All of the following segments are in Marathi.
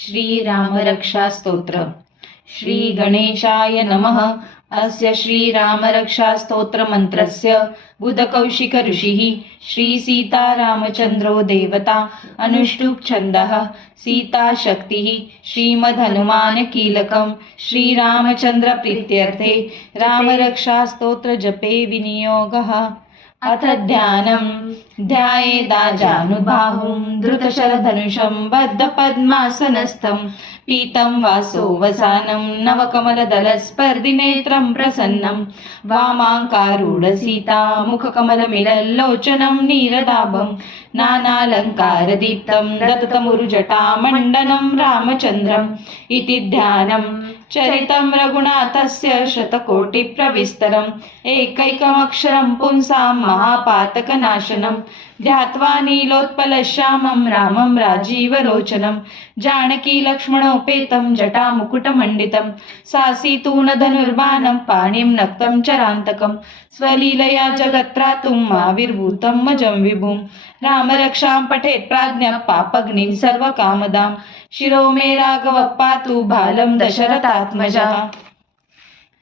श्री रामरक्षा स्तोत्र। श्री गणेशाय नमः। अस्य श्री रामरक्षा स्तोत्र मंत्रस्य बुधकौशिक ऋषिः श्री सीतारामचंद्रो देवता अनुष्टुप् छन्दः सीता शक्तिः श्रीमद्हनुमान कीलकं श्रीरामचंद्र प्रीत्यर्थे रामरक्षा स्तोत्र जपे विनियोगः। अथ ध्यानं ध्यायेदाजानुबाहुं धृतशरधनुषं बद्धपद्मासनस्थं पीतं वासोवसानं नवकमलदलस्पर्धिनेत्रं प्रसन्नं वामाङ्कारूढसीता मुखकमलमिलल्लोचनं नीरदाभं नानालङ्कारदीप्तं दत्तमुरुजटामण्डनं रामचन्द्रम् इति ध्यानं चरितं रघुनाथस्य शतकोटिप्रविस्तरम् एकैकमक्षरं पुंसां महापातकनाशनं ध्यात्वा नीलोत्पलश्यामं रामं राजीवलोचनं जानकी लक्ष्मणोपेतं जटामुकुटमण्डितं सासीतूणधनुर्बाणं पाणिं नक्तं चरान्तकं स्वलीलया जगत्त्रातुम् आविर्भूतं मजं विभुं रामरक्षां पठेत् प्राज्ञः पापग्निं सर्वकामदां शिरो मे राघवः पातु बालं दशरथात्मजः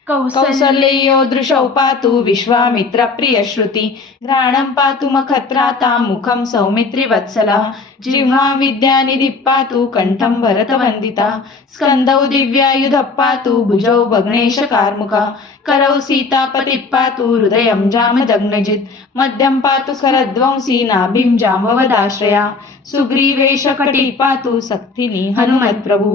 कौसल्ययो दृशौ पातु विश्वामित्रप्रियश्रुति घ्राणं पातु मखत्रातां मुखं सौमित्रिवत्सला जिह्वां विद्यानिधिः पातु कंठं भरतवन्दिता स्कन्धौ दिव्यायुधः पातु भुजौ भग्नेशकार्मुका करौ सीतापतिः पातु हृदयं जामदग्नजित् मध्यं पातु स्करध्वंसी नाभिं जाम्बवदाश्रया सुग्रीवेशकटिः पातु सक्थिनी हनुमत्प्रभु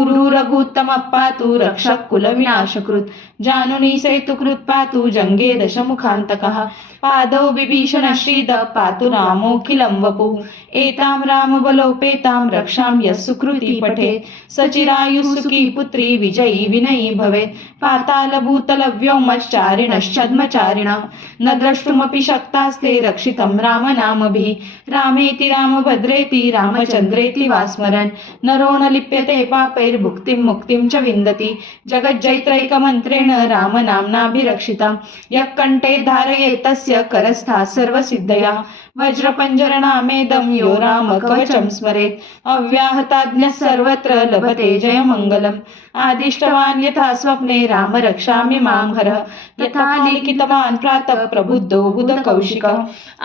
उरु रघुत्तमः पातु रक्षः कुलविनाशकृत् जानुनी सेतुकृत् पातु जङ्गे दशमुखान्तकः पादौ विभीषण श्रीदः पातु रामोऽखिलं वपुः एतां रामबलोपेतां रक्षां यः सुकृती पठेत् सचिरायुः सुखी पुत्री विजयी विनयी भवेत् पातालभूतलव्योमश्चारिणश्चद्मचारिणः न द्रष्टुमपि शक्तास्ते रक्षितं रामनामभिः रामेति रामभद्रेति रामचन्द्रेति वा स्मरन् नरो न लिप्यते पापैर्भुक्तिं मुक्तिं च विन्दति जगज्जैत्रैकमन्त्रेण रामनाम्नाभिरक्षितं यः कण्ठे धारयेत् तस्य करस्था सर्वसिद्धया वज्रपञ्जरनामेदं यो रामकवचं स्मरेत् अव्याहताज्ञः सर्वत्र लभते जयमङ्गलम् आदिष्टवान् यथा स्वप्ने राम रक्षामि मां हरः तथा लिखितवान् प्रातः प्रबुद्धो बुधकौशिकः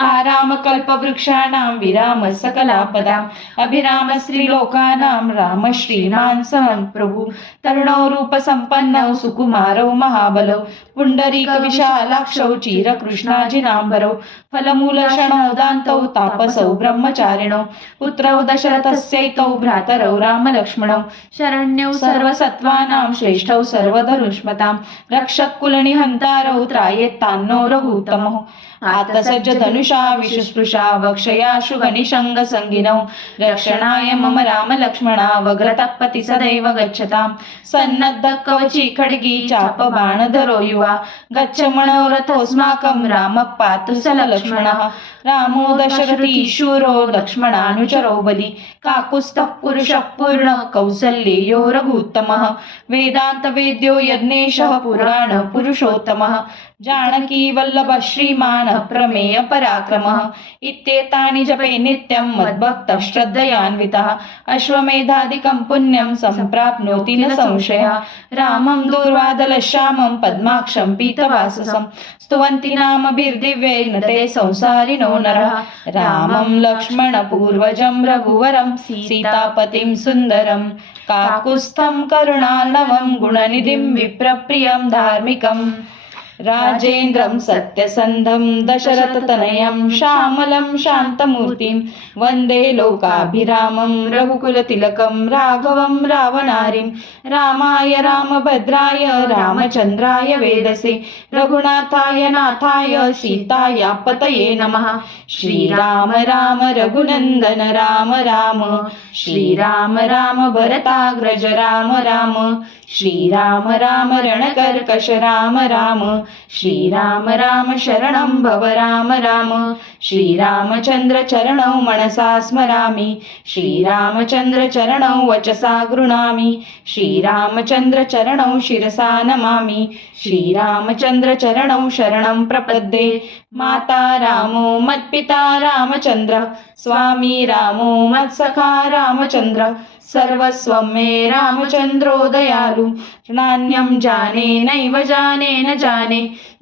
आरामकल्पवृक्षाणां विराम सकलापदाम् अभिराम श्रीलोकानां राम श्रीमान् सहन् प्रभु तरुणौ रूपसम्पन्नौ सुकुमारौ महाबलौ पुण्डरीकविशालाक्षौ चिरकृष्णाजिनाम्बरौ फलमूलशणोदान्तौ तापसौ ब्रह्मचारिणौ पुत्रौ दशरथस्यैतौ भ्रातरौ रामलक्ष्मणौ शरण्यौ सर्वसत्त्वानां श्रेष्ठौ सर्वधनुष्मतां रक्षकुलनिहन्तारौ त्रायेत्तान्नो रघुत्तमः आत्मसज्ज धनुषा विशुस्पृशा वक्षयाशु घनिशङ्गसङ्गिनौ रक्षणाय मम राम लक्ष्मणा वग्रतपति सदैव गच्छतां सन्नद्धः कवची खड्गी चापबाणधरो युवा गच्छ मनोरथोऽस्माकं रामः पातु स लक्ष्मणः रामो दशरथी शूरो लक्ष्मणानुचरो बलि काकुत्स्थः पुरुषः पूर्णः कौसल्येयो रघुत्तमः वेदान्तवेद्यो यज्ञेशः पुराण पुरुषोत्तमः जानकी वल्लभ श्रीमान् प्रमेय पराक्रमः इत्येतानि जपे नित्यं मद्भक्तः श्रद्धयान्वितः अश्वमेधादिकं पुण्यं सम्प्राप्नोति न संशयः रामं दूर्वादलश्यामं पद्माक्षं पीतवाससं स्तुवन्ति नामभिर्दिव्यैर्न ते संसारिणो नरः रामं लक्ष्मणपूर्वजं रघुवरं सीतापतिं सुन्दरं काकुत्स्थं करुणार्णवं गुणनिधिं विप्रप्रियं धार्मिकम् राजेन्द्रं सत्यसन्धं दशरथतनयं श्यामलं शान्तमूर्तिं वन्दे लोकाभिरामं रघुकुलतिलकं राघवं रावणारिं रामाय रामभद्राय रामचन्द्राय वेदसे रघुनाथाय नाथाय सीताया पतये नमः श्रीराम राम रघुनन्दन राम राम श्रीराम राम भरताग्रज राम राम श्रीराम राम रणकर्कश राम राम श्रीराम राम शरणं भव राम राम श्रीरामचन्द्र चरणौ मनसा स्मरामि श्रीरामचन्द्र चरणौ वचसा गृह्णामि श्रीरामचन्द्र चरणौ शिरसा नमामि श्रीरामचन्द्र चरणौ शरणं प्रपद्ये माता रामो मत्पिता रामचन्द्र स्वामी रामो मत्सखा रामचन्द्र सर्वस्वं मे रामचन्द्रो दयालु नान्यं जाने नैव जाने न जाने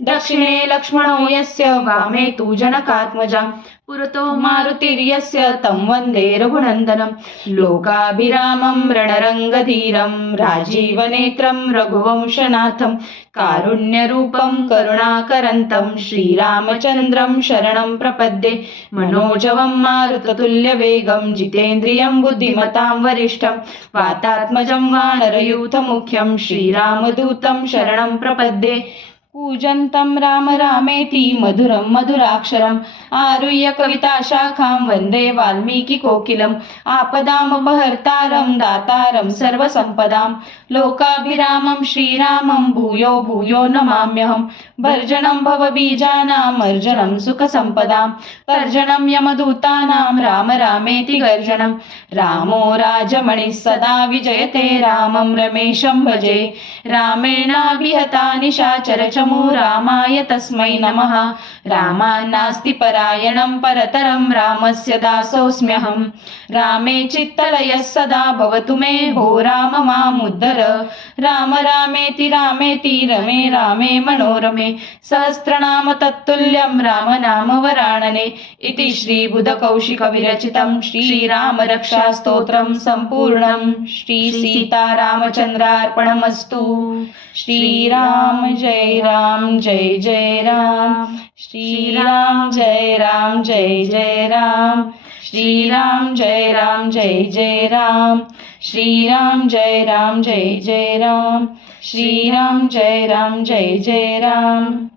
दक्षिणे लक्ष्मणो यस्य वामे तु जनकात्मजा पुरतो मारुतिर्यस्य तं वन्दे रघुनन्दनं लोकाभिरामं रणरङ्गधीरं राजीवनेत्रं रघुवंशनाथं कारुण्यरूपं करुणाकरन्तं श्रीरामचन्द्रं शरणं प्रपद्ये मनोजवं मारुततुल्यवेगं जितेन्द्रियं बुद्धिमतां वरिष्ठं वातात्मजं वानरयूथमुख्यं श्रीरामदूतं शरणं प्रपद्ये पूजन्तं राम रामेति मधुरं मधुराक्षरम् आरुह्य कविताशाखां वन्दे वाल्मीकिकोकिलम् आपदामपहर्तारं दातारं सर्वसम्पदां लोकाभिरामं श्रीरामं भूयो भूयो नमाम्यहं भर्जनं भवबीजानां अर्जनं सुखसम्पदां पर्जनं यमदूतानां राम रामेति गर्जनं रामो राजमणिः सदा विजयते रामं रमेशं भजे रामेणाभिहता निशाचरचमू रामाय तस्मै नमः रामान्नास्ति परायणं परतरं रामस्य दासोऽस्म्यहं रामे चित्तलयः सदा भवतु मे भो राम मामुद्धर राम रामेति रमे रामे मनोरमे सहस्रनाम तत्तुल्यं रामनाम वराणने इति श्रीबुधकौशिकविरचितं श्रीरामरक्षास्तोत्रं सम्पूर्णं श्रीसीतारामचन्द्रार्पणमस्तु। श्रीराम जय राम जय जय राम श्रीराम जय राम जय जय राम श्रीराम जय राम जय जय राम श्रीराम जय राम जय जय राम श्रीराम जय राम जय जय राम।